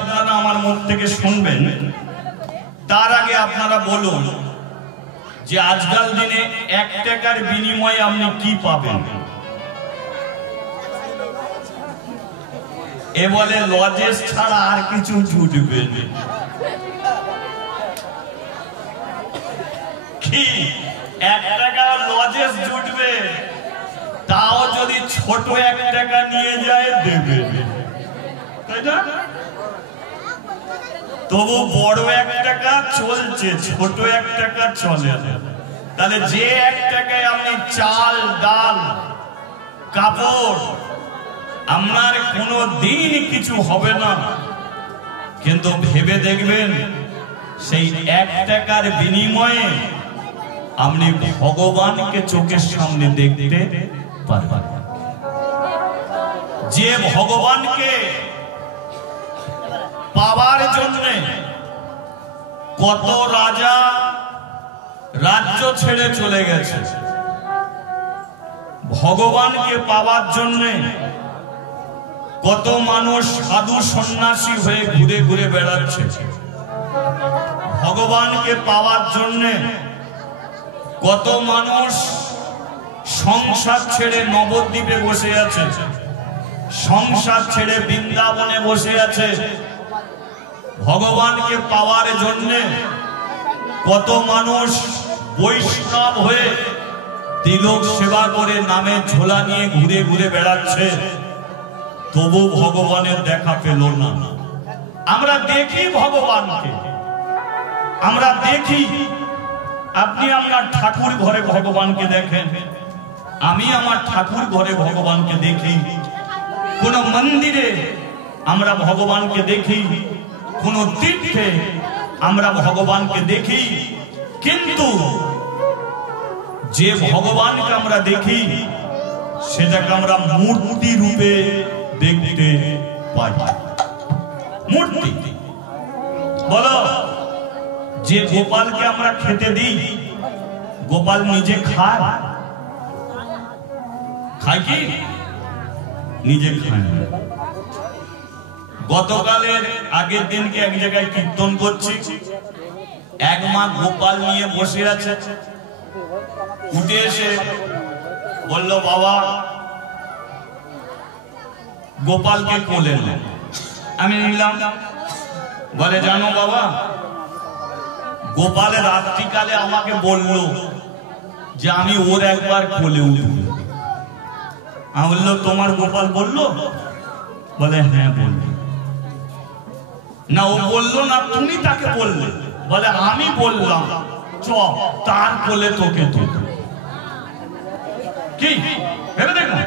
আপনারা আমার মুখ থেকে শুনবেন, তার আগে আপনারা বলুন যে আজকাল দিনে 1 টাকার বিনিময়ে আপনি কি পাবেন? এ বলে লজেস ছাড়া আর কিছু জুটবে না। কি 1 টাকা লজেস জুটবে? তাও যদি ছোট 1 টাকা নিয়ে যায় দেবে, তাই না? তবু বড় 1 টাকা চলছে, ছোট 1 টাকা চলে না। তাহলে যে 1 টাকায় আপনি চাল, ডাল, কাপড়, আপনার কোনো দিন কিছু হবে না, কিন্তু ভেবে দেখবেন সেই 1 টাকার বিনিময়ে আপনি ভগবানকে চোখের সামনে দেখতে পারবেন। যে ভগবানকে পাওয়ার জন্য কত রাজা রাজ্য ছেড়ে চলে গেছে, ভগবানকে পাওয়ার জন্য কত মানুষ সাধু সন্ন্যাসী হয়ে ঘুরে ঘুরে বেড়াচ্ছে, ভগবানকে পাওয়ার জন্য কত মানুষ সংসার ছেড়ে নবদ্বীপে বসে আছে, সংসার ছেড়ে বৃন্দাবনে বসে আছে। ভগবানকে পাওয়ার জন্য কত মানুষ বৈষ্ণব হয়ে তিলক সেবা করে নামে ঝোলা নিয়ে ঘুরে ঘুরে বেড়াচ্ছে, তবু ভগবানের দেখা পেল না। আমরা দেখি ভগবানকে, আমরা দেখি। আপনি আপনার ঠাকুর ঘরে ভগবানকে দেখেন, আমি আমার ঠাকুর ঘরে ভগবানকে দেখি। কোন মন্দিরে আমরা ভগবানকে দেখি, কোন তীর্থে আমরা ভগবানকে দেখি, কিন্তু যে ভগবানকে আমরা দেখি সেটাকে আমরা মূর্তি রূপে দেখতে পাই। মূর্তি বলো, যে গোপালকে আমরা খেতে দিই, গোপাল নিজে খায়? খায় কি? নিজে খায় না। গতকালের আগের দিনকে এক জায়গায় কীর্তন করছি, এক মা গোপাল নিয়ে বসে আছে, উঠে এসে বলল, বাবা গোপালকে কোলে নেন। আমি নিলাম। বলে, জানো বাবা, গোপালের রাত্রিকালে আমাকে বলল যে আমি ওর একবার কোলে উঠব। আমি বলল, তোমার গোপাল বলল? বলে, হ্যাঁ বলল। না, ও বললো না, তুমি তাকে বললে? বলে, আমি বললাম চ তার কোলে তোকে তো। কি ভেবে দেখো।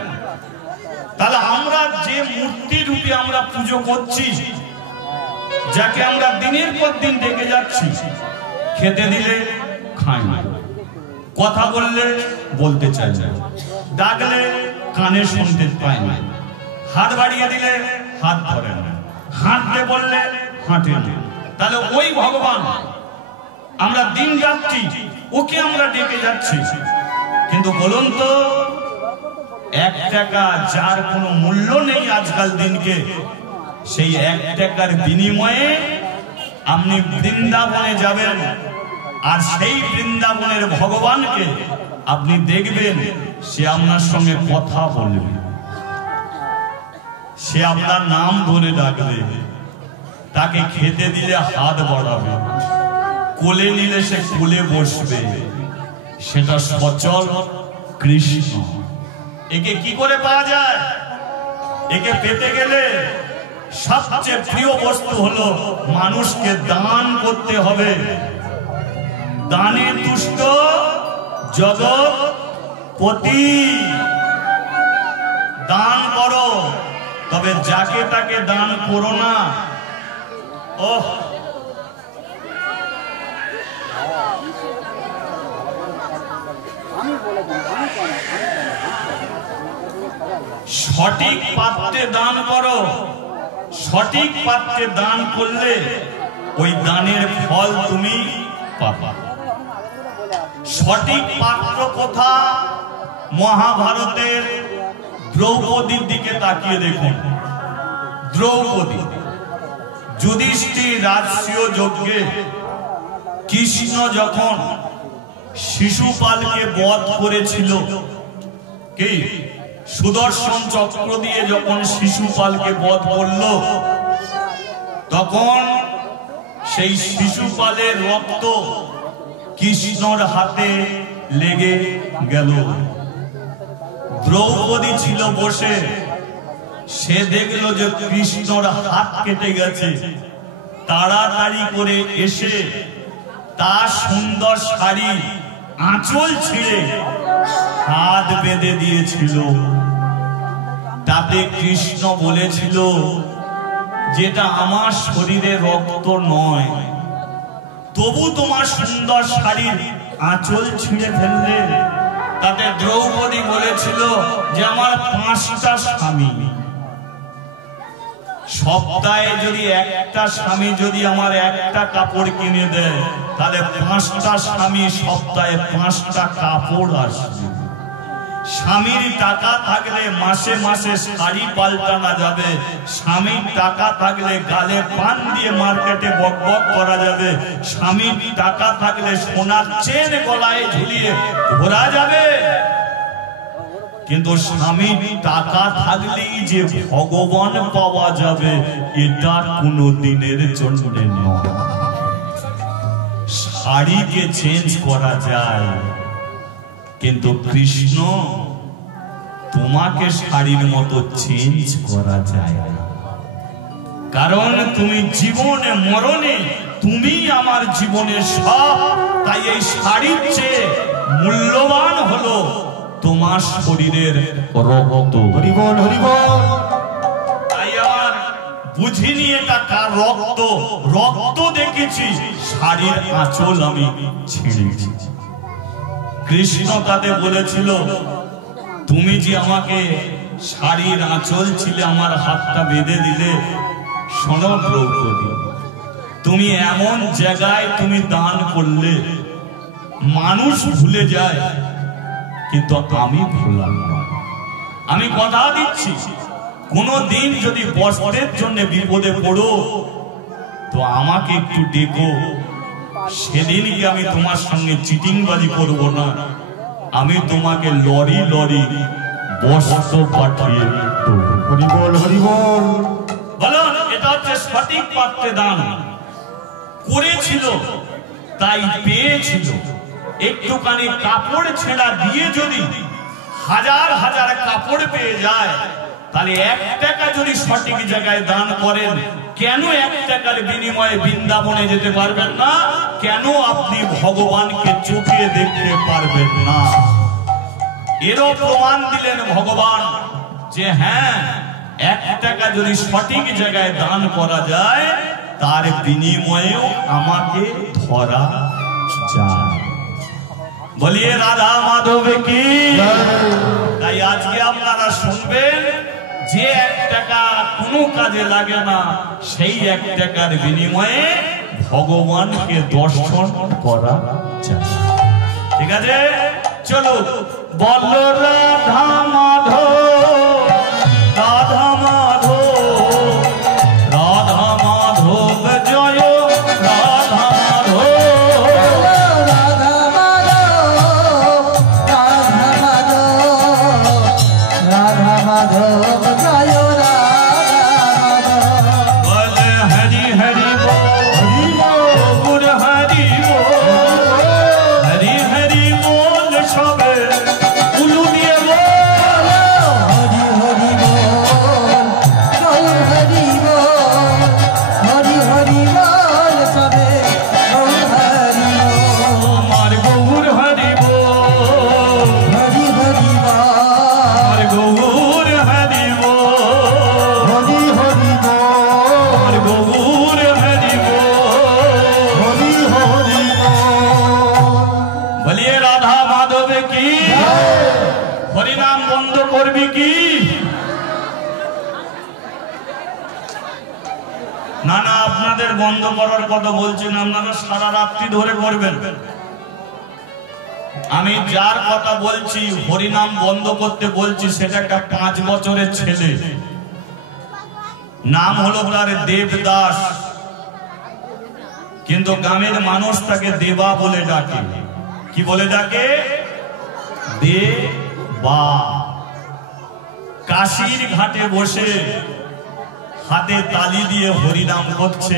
তাহলে আমরা যে মূর্তি রূপে আমরা পুজো করছি, যাকে আমরা দিনের পর দিন ডেকে যাচ্ছি, খেতে দিলে খায় না, কথা বললে বলতে চায় না, ডাকলে কানে শুনতে পায় না, হাত বাড়িয়ে দিলে হাত ধরে না, হাঁটতে বললে হাঁটে না। তাহলে ওই ভগবান আমরা দিন যাচ্ছি, ওকে আমরা ডেকে যাচ্ছি, কিন্তু বলুন তো 1 টাকা যার কোনো মূল্য নেই আজকাল দিনকে, সেই 1 টাকার বিনিময়ে আপনি বৃন্দাবনে যাবেন, আর সেই বৃন্দাবনের ভগবানকে আপনি দেখবেন, সে আপনার সঙ্গে কথা বলবে, সে আপনার নাম ধরে ডাকবে, তাকে খেতে দিলে হাত বাড়াবে, কোলে নিলে সে কোলে বসবে, সেটা সচল কৃষ্ণ। একে কি করে পাওয়া যায়? একে পেতে গেলে সবচেয়ে প্রিয় বস্তু হলো মানুষকে দান করতে হবে। দানে তুষ্ট জগৎপতি। দান করো, তবে যাকে তাকে দান করো না। ওহ, সঠিক পাত্রে দান করো। সঠিক পাত্রে দান করলে ওই দানের ফল তুমি পাবা। সঠিক পাত্র কোথা? মহাভারতের দ্রৌপদীর দিকে তাকিয়ে দেখুন। দ্রৌপদী যুধিষ্ঠির রাজসূয় যজ্ঞে কৃষ্ণ যখন শিশুপালকে বধ করেছিল, কি সুদর্শন চক্র দিয়ে যখন শিশুপালকে বধ করল, তখন সেই শিশুপালের রক্ত কৃষ্ণর হাতে লেগে গেল। দ্রৌপদী ছিল বসে, সে দেখলো যে কৃষ্ণর হাত কেটে গেছে, তাড়াতাড়ি করে এসে তার সুন্দর শাড়ি আঁচল ছিঁড়ে হাত বেঁধে দিয়েছিল। তাতে কৃষ্ণ বলেছিল, যেটা আমার শরীরে রক্ত নয়, তবু তোমার সুন্দর শাড়ির আঁচল ছিঁড়ে ফেললে। তাতে দ্রৌপদী বলেছিল যে আমার 5টা স্বামী, সপ্তাহে যদি একটা স্বামী যদি আমার একটা কাপড় কিনে দেয়, তাহলে 5টা স্বামী সপ্তাহে 5টা কাপড় আসবে। স্বামীর টাকা থাকলে মাসে মাসে শাড়ি পাল্টানো যাবে, স্বামীর টাকা থাকলে গালে পান দিয়ে মার্কেটে বকবক করা যাবে, স্বামীর টাকা থাকলে সোনার চেন গলায় ঝুলিয়ে ঘোরা যাবে। কিন্তু স্বামীর টাকা থাকলেই যে ভগবান পাওয়া যাবে, এটা কোনো দিনের জন্য নয়। শাড়িকে চেঞ্জ করা যায়, কিন্তু কৃষ্ণ তোমাকে শাড়ির মতো চেঞ্জ করা যায় না। কারণ তুমি জীবনে মরণে তুমি আমার জীবনের সব। তাই এই শাড়ির চেয়ে মূল্যবান হলো তোমার শরীরের রক্ত। হরিবল হরিবল। তাই আর বুঝিনি এটা কার রক্ত, রক্ত দেখেছি, শাড়ির আঁচল আমি ছিঁড়েছি। কৃষ্ণ তাতে বলেছিল, তুমি যে আমাকে শাড়ির আঁচল ছিলে, আমার হাতটা বেঁধে দিলে, শোনো দ্রৌপদী, তুমি এমন জায়গায় তুমি দান করলে মানুষ ভুলে যায়, কিন্তু আমি ভুললাম না। আমি কথা দিচ্ছি, কোনো দিন যদি বস্ত্রের জন্য বিপদে পড়ো তো আমাকে একটু ডেকো, সেদিনই আমি তোমার সঙ্গে চিটিংবাজি করব না, আমি তোমাকে লরি লরি বস্ত্র পাঠিয়ে দেব। হরিবল হরিবল। বলুন, এটা হচ্ছে সঠিক পাত্রে দান করেছিল, তাই পেয়েছিল। একটুখানি কাপড় ছেঁড়া দিয়ে যদি হাজার হাজার কাপড় পেয়ে যায়, তাহলে 1 টাকা যদি সঠিক জায়গায় দান করেন, কেন 1 টাকার বিনিময়ে বৃন্দাবনে যেতে পারবেন না? কেন আপনি ভগবানকে চোখে দেখতে পারবেন না? এরও প্রমাণ দিলেন ভগবান যে হ্যাঁ, 1 টাকা যদি সঠিক জায়গায় দান করা যায়, তার বিনিময়েও আমাকে ধরা যায়। বলিয়ে রাধা মাধব কি। তাই আজকে আপনারা শুনবেন যে 1 টাকা কোনো কাজে লাগে না, সেই 1 টাকার বিনিময়ে ভগবানকে দর্শন করা যায়। ঠিক আছে, চলো বল রাধা মাধব, রাধা মাধব, রাধা মাধব জয়, রাধা মাধব, রাধা মাধব, রাধা মাধব, রাধা মাধব জয় রাধা মাধব। বল হরি হরি বল, হরি বল, হরি হরি বল, সবে উলু দিয়ে বল, হরি হরি বল, জয় হরি বল, হরি হরি বল, সবে গৌর হরি বল, আমার গৌর হরি বল, হরি হরি বল, আমার গৌর হরি বল, হরি হরি বল, আমার গৌর হরি বল। হরি হরি বল। বলিয়ে রাধা মাধব কি। হরিনাম বন্ধ করবি কি? না না, আপনাদের বন্ধ করার কথা বলছি না, আপনারা সারা রাত্রি ধরে করবেন। আমি যার কথা বলছি হরিনাম বন্ধ করতে বলছি, সেটা একটা 5 বছরের ছেলে, নাম হলো তার দেবদাস। কিন্তু গ্রামের মানুষ তাকে দেবা বলে ডাকে। কি বলে ডাকে? দেবা। কাশির ঘাটে বসে হাতে তালি দিয়ে হরিনাম করছে।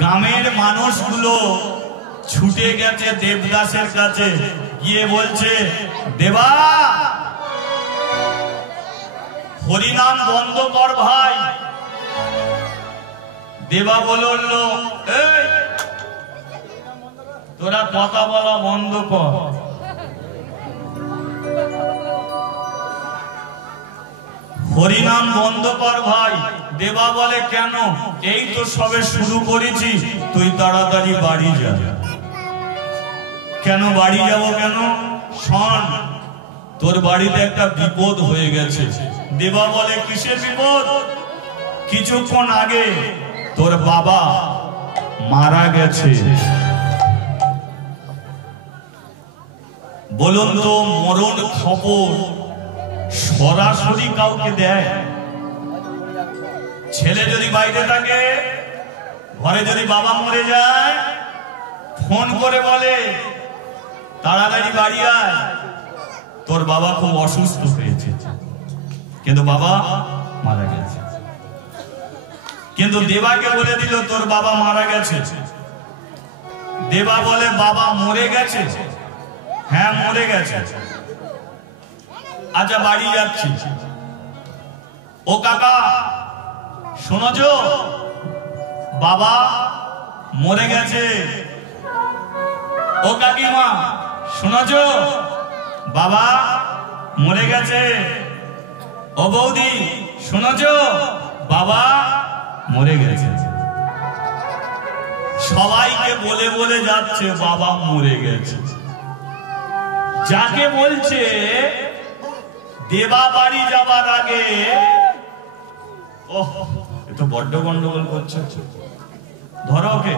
গ্রামের মানুষগুলো ছুটে গেছে দেবদাসের কাছে, গিয়ে বলছে, দেবা হরিনাম বন্ধ কর ভাই। দেবা বলল, এই তোরা কথা বলা বন্ধ কর। হরিনাম বন্ধ কর ভাই। দেবা বলে, কেন? এই তো সবে শুরু করেছি, তুই তাড়াতাড়ি বাড়ি যা। কেন বাড়ি যাব? কেন? শোন, তোর বাড়িতে একটা বিপদ হয়ে গেছে। দেবা বলে, কিসের বিপদ? কিছুক্ষণ আগে তোর বাবা মারা গেছে। বলুন তো, মরণ খবর সরাসরি কাউকে দেয়? ছেলে যদি বাইরে থাকে, ঘরে যদি বাবা মরে যায়, ফোন করে বলে, তাড়াতাড়ি বাড়ি আয়, তোর বাবা খুব অসুস্থ হয়েছে। কিন্তু বাবা মারা গেছে। কিন্তু দেবাকে বলে দিল, তোর বাবা মারা গেছে। দেবা বলে, বাবা মরে গেছে? হ্যাঁ, মরে গেছে। আচ্ছা, বাড়ি যাচ্ছি। ও কাকা, শোনছ, বাবা মরে গেছে। ও কাকিমা, শোনছ, বাবা মরে গেছে। ও বৌদি, শোনছ, বাবা মরে গেছে। সবাইকে বলে বলে যাচ্ছে বাবা মরে গেছে। যাকে বলছে দেবা বাড়ি যাবার আগে, ওহ, এতো বড্ড গন্ডগোল করছে, ধরো ওকে।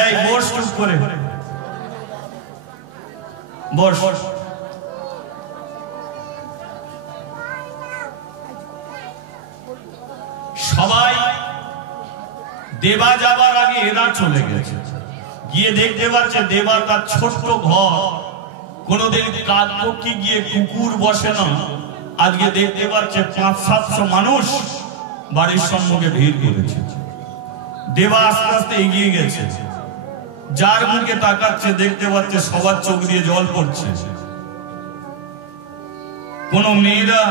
এই বস, চুপ করে বস। সবাই দেবা যাবার আগে এরা চলে গেছে। গিয়ে দেখতে পাচ্ছে দেবা তার ছোট্ট ঘর, কোনদিন কাকপক্ষী গিয়ে কুকুর বসে না, আজকে দেখতে পাচ্ছে 500-700 মানুষ বাড়ির সম্মুখে ভিড় করেছে। দেবা আস্তে আস্তে এগিয়ে গেছে, যার মুখে তাকাচ্ছে দেখতে পাচ্ছে সবার চোখ দিয়ে জল পড়ছে। কোন মেয়েরা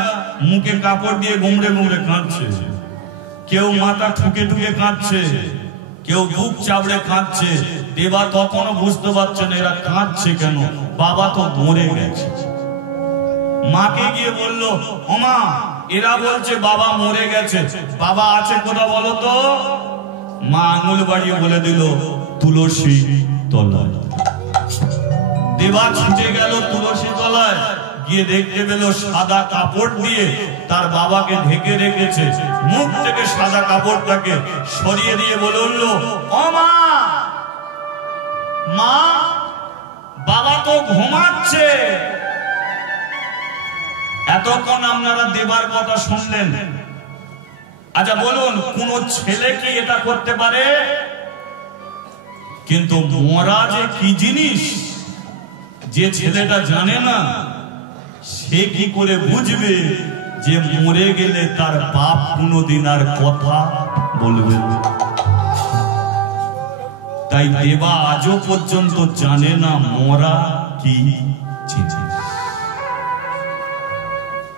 মুখে কাপড় দিয়ে গুমড়ে গুমড়ে কাঁদছে, কেউ মাথা ঠুকে ঠুকে কাঁদছে, কেউ বুক চাপড়ে কাঁদছে। দেবা তখনও বুঝতে পারছে না এরা কাঁদছে কেন, বাবা তো মরে গেছে। মাকে গিয়ে বলল, ওমা, এরা বলছে বাবা মরে গেছে, বাবা আছে কোথা বলো তো? মা আঙুল বাড়িয়ে বলে দিল, তুলসী তলায়। দেবা ছুটে গেল তুলসী তলায়, গিয়ে দেখতে পেল সাদা কাপড় দিয়ে তার বাবাকে ঢেকে রেখেছে। মুখ থেকে সাদা কাপড়টাকে সরিয়ে দিয়ে বলে উঠল, ও মা, মা, বাবা তো ঘুমাচ্ছে। এতক্ষণ আপনারা দেবার কথা শুনলেন। আচ্ছা বলুন, কোন ছেলে কি এটা করতে পারে? কিন্তু মরা যে কি জিনিস, যে ছেলেটা জানে না, সে কি করে বুঝবে যে মরে গেলে তার বাপ কোনদিন আর কথা বলবে? তাই দেবা আজও পর্যন্ত জানে না মরা কি জিনিস।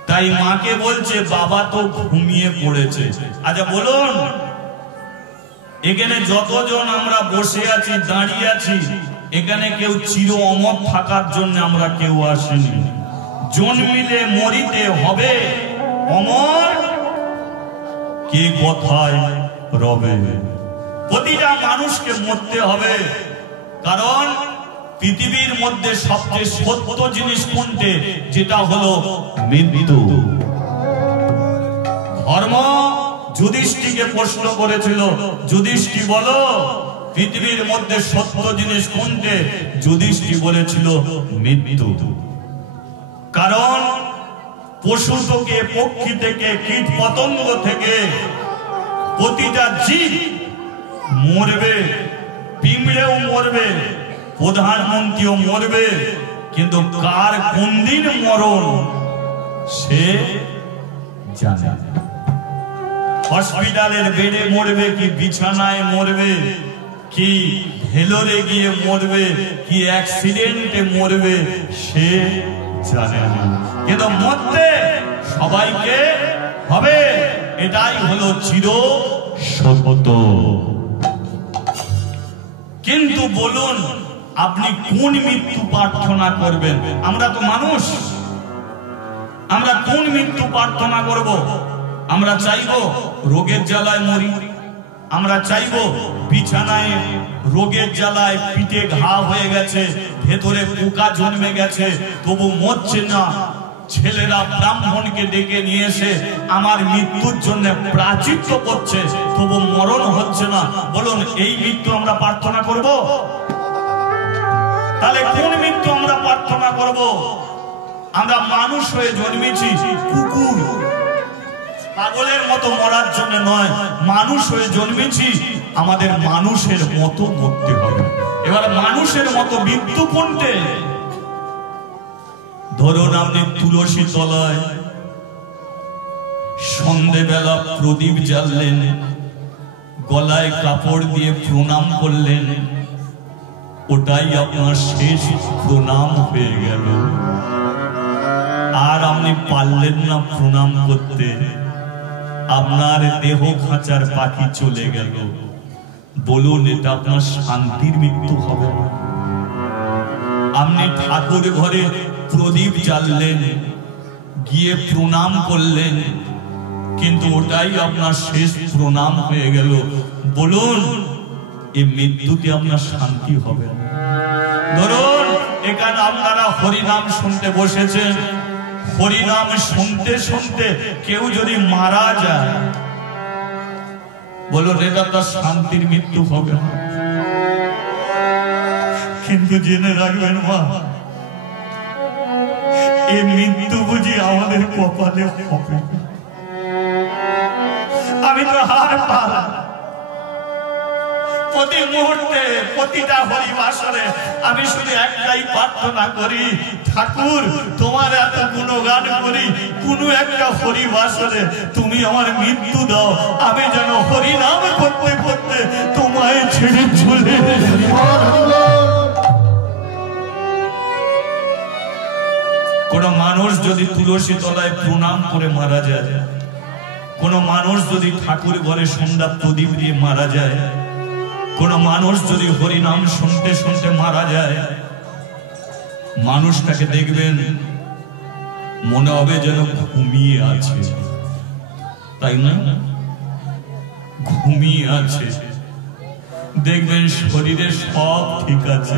তাই মাকে বলছে বাবা তো ঘুমিয়ে পড়েছে। আচ্ছা বলুন, এখানে যতজন আমরা বসে আছি, দাঁড়িয়ে আছি, এখানে কেউ চির অমর থাকার জন্য আমরা কেউ আসেনি। জন্মিলে মরিতে হবে, অমর কে কোথায় রবে। প্রতিটা মানুষকে মরতে হবে, কারণ পৃথিবীর মধ্যে সবচেয়ে সত্য জিনিস কোনটি? যেটা হলো মৃত্যু। ধর্ম যুধিষ্ঠিরকে প্রশ্ন করেছিল, যুধিষ্ঠির বলো পৃথিবীর মধ্যে সত্য জিনিস কোনটি? যুধিষ্ঠির বলেছিল মৃত্যু। কারণ পশু থেকে, পক্ষী থেকে, কীট পতঙ্গ থেকে প্রতিটা জীব মরবে, পিঁমড়েও মরবে, প্রধানমন্ত্রীও মরবে, কিন্তু কার কোন দিন মরণ সে জানে। হসপিটালের বেডে মরবে কি বিছানায় মরবে, কি ভেলোরে গিয়ে মরবে, কি অ্যাক্সিডেন্টে মরবে সে জানে না, কিন্তু মরতে সবাইকে হবে, এটাই হলো চির সত্য। কিন্তু বলুন আপনি কোন মৃত্যু প্রার্থনা করবেন? আমরা তো মানুষ, আমরা কোন মৃত্যু প্রার্থনা করব? আমরা চাইবো রোগের জ্বালায় মরি, আমরা চাইবো বিছানায় রোগের জ্বালায় পিঠে ঘা হয়ে গেছে, ভেতরে পোকা জন্মে গেছে, তবু মরছে না, ছেলেরা ব্রাহ্মণকে ডেকে নিয়ে এসে আমার মৃত্যুর জন্য প্রাচিত্য করছে, তবু মরণ হচ্ছে না। বলুন এই মৃত্যু আমরা প্রার্থনা করব? তাহলে কোন মৃত্যু আমরা প্রার্থনা করব? আমরা মানুষ হয়ে জন্মেছি, কুকুর পাগলের মতো মরার জন্য নয়, মানুষ হয়ে জন্মেছি, আমাদের মানুষের মতো মরতে হবে। এবার মানুষের মতো মৃত্যু কোনটে? ধরুন আপনি তুলসী তলায় সন্ধ্যেবেলা প্রদীপ জ্বাললেন, গলায় কাপড় দিয়ে প্রণাম করলেন, ওটাই আপনার শেষ প্রণাম হয়ে গেল। আর আপনি পারলেন না প্রণাম করতে, আপনার দেহ খাঁচার পাখি চলে গেল। বলুন এটা আপনার শান্তির মৃত্যু হবে? আপনি ঠাকুর ঘরে প্রদীপ জ্বাললেন, গিয়ে প্রণাম করলেন, কিন্তু ওটাই আপনার শেষ প্রণাম হয়ে গেল। বলুন এই মৃত্যুতে আপনার শান্তি হবে? ধরুন এখানে আপনারা হরিনাম শুনতে বসেছেন, হরিনাম শুনতে শুনতে কেউ যদি মারা যায়, বলুন এটা তার শান্তির মৃত্যু হবে না? কিন্তু জেনে রাখবেন মা, এই মৃত্যু বুঝি আমাদের কপালে হবে। আমি তো হার পালাম প্রতি মুহূর্তে, প্রতিটা হরিবাসরে আমি শুধু একটাই প্রার্থনা করি, ঠাকুর তোমার এত গুণগান করি, কোন একটা হরিবাসরে তুমি আমার মৃত্যু দাও, আমি যেন হরিনাম করতে করতে তোমায় ছেড়ে চলে। কোন মানুষ যদি তুলসী তলায় প্রণাম করে মারা যায়, কোন মানুষ যদি ঠাকুর ঘরে সন্ধ্যা প্রদীপ দিয়ে মারা যায়, কোন মানুষ যদি হরিনাম শুনতে শুনতে মারা যায়, মানুষটাকে দেখবেন মনে হবে যেন ঘুমিয়ে আছে, তাই না? ঘুমিয়ে আছে, দেখবেন শরীরে সব ঠিক আছে,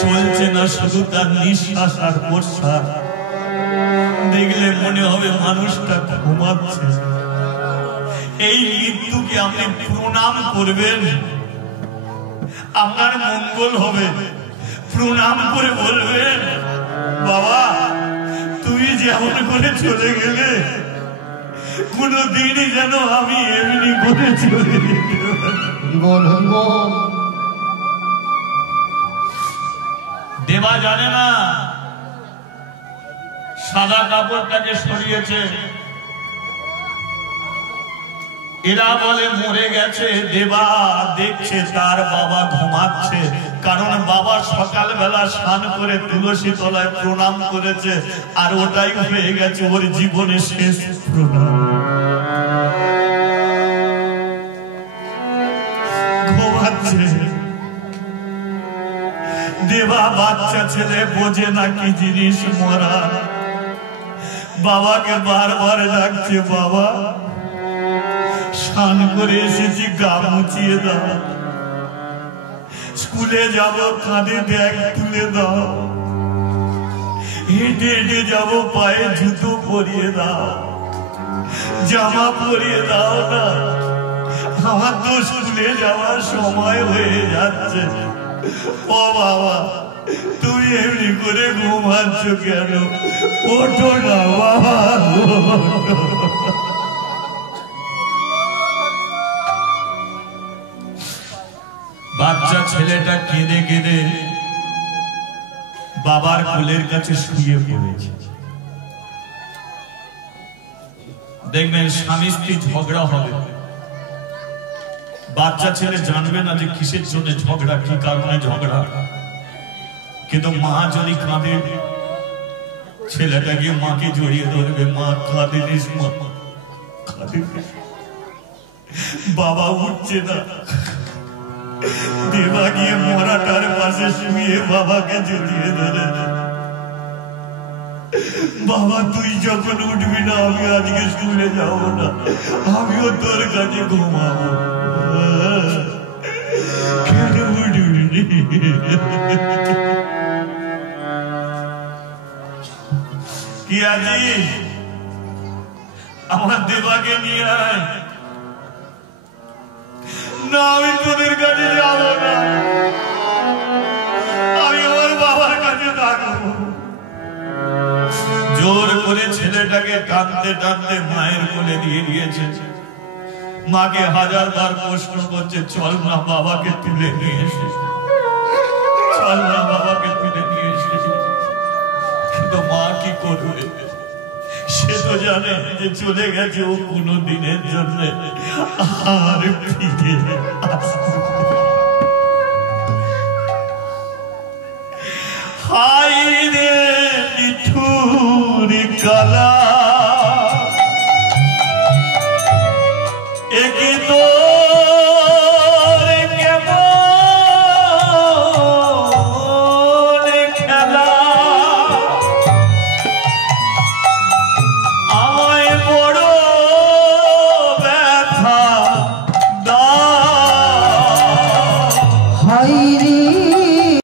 চলছে না শুধু তার নিঃশ্বাস আর প্রশ্বাস, দেখলে মনে হবে মানুষটা ঘুমাচ্ছে। এই মৃত্যুকে আপনি প্রণাম করবেন, আপনার মঙ্গল হবে। প্রণাম করে বলবেন, বাবা তুমি যেমন করে চলে গেলে, কোনদিনই যেন আমি এমনি করে চলে যেতে পারি। দেবা জানে না সাদা কাপড়টাকে সরিয়েছে, এরা বলে মরে গেছে, দেবা দেখছে তার বাবা ঘুমাচ্ছে, কারণ বাবা সকালবেলা স্নান করে তুলসী তলায় প্রণাম করেছে, আর ওটাই হয়ে গেছে ওর জীবনের শেষ প্রণাম। ঘুমাচ্ছে, দেবা বাচ্চা ছেলে বোঝে না কি জিনিস মরা, বাবাকে বারবার ডাকছে, বাবা স্নান করে এসেছি, গা মুছিয়ে দাও, স্কুলে যাব কাঁধে ব্যাগ তুলে দাও, হেঁটে হেঁটে যাব পায়ে জুতো পরিয়ে দাও, জামা পরিয়ে দাও না, আমার তো স্কুলে যাওয়ার সময় হয়ে যাচ্ছে। ও বাবা তুমি এমনি করে ঘুমাচ্ছ কেন? ওঠো না বাবা। বাচ্চা ছেলেটা কেঁদে কেঁদে বাবার কোলের কাছে শুয়ে পড়েছে। দেখবেন স্বামী স্ত্রী ঝগড়া হবে, বাচ্চা ছেলে জানবে না যে কিসের জন্য ঝগড়া, কি কারণে ঝগড়া, কিন্তু মা যদি কাঁদে ছেলেটা গিয়ে মাকে জড়িয়ে ধরবে, মা কাঁদিস, মা কাঁদিস। বাবা উঠছে না, দেবা গিয়ে মরাটার পাশে শুয়ে বাবাকে জড়িয়ে ধরে, বাবা তুই যখন উঠবি না আমি আজকে স্কুলে যাব না, আমিও তোর কাছে ঘুমাবো। কেন উঠবি? কি আজি আমার দেবাকে নিয়ে আয় না, আমি তোদের কাছে যাব না, আমি আমার বাবার কাছে থাকবো। জোর করে ছেলেটাকে টানতে টানতে মায়ের কোলে দিয়ে দিয়েছে। মাকে হাজারবার প্রশ্ন করছে, চল না বাবাকে তুলে নিয়ে এসে, চল না বাবাকে তুলে নিয়ে এসে। কিন্তু মা কি করবে? সে তো জানে যে চলে গেছে ও কোনো দিনের জন্য আর ফিরে আসবে। হাই রে নিঠুর কালা, একে তো হায় রে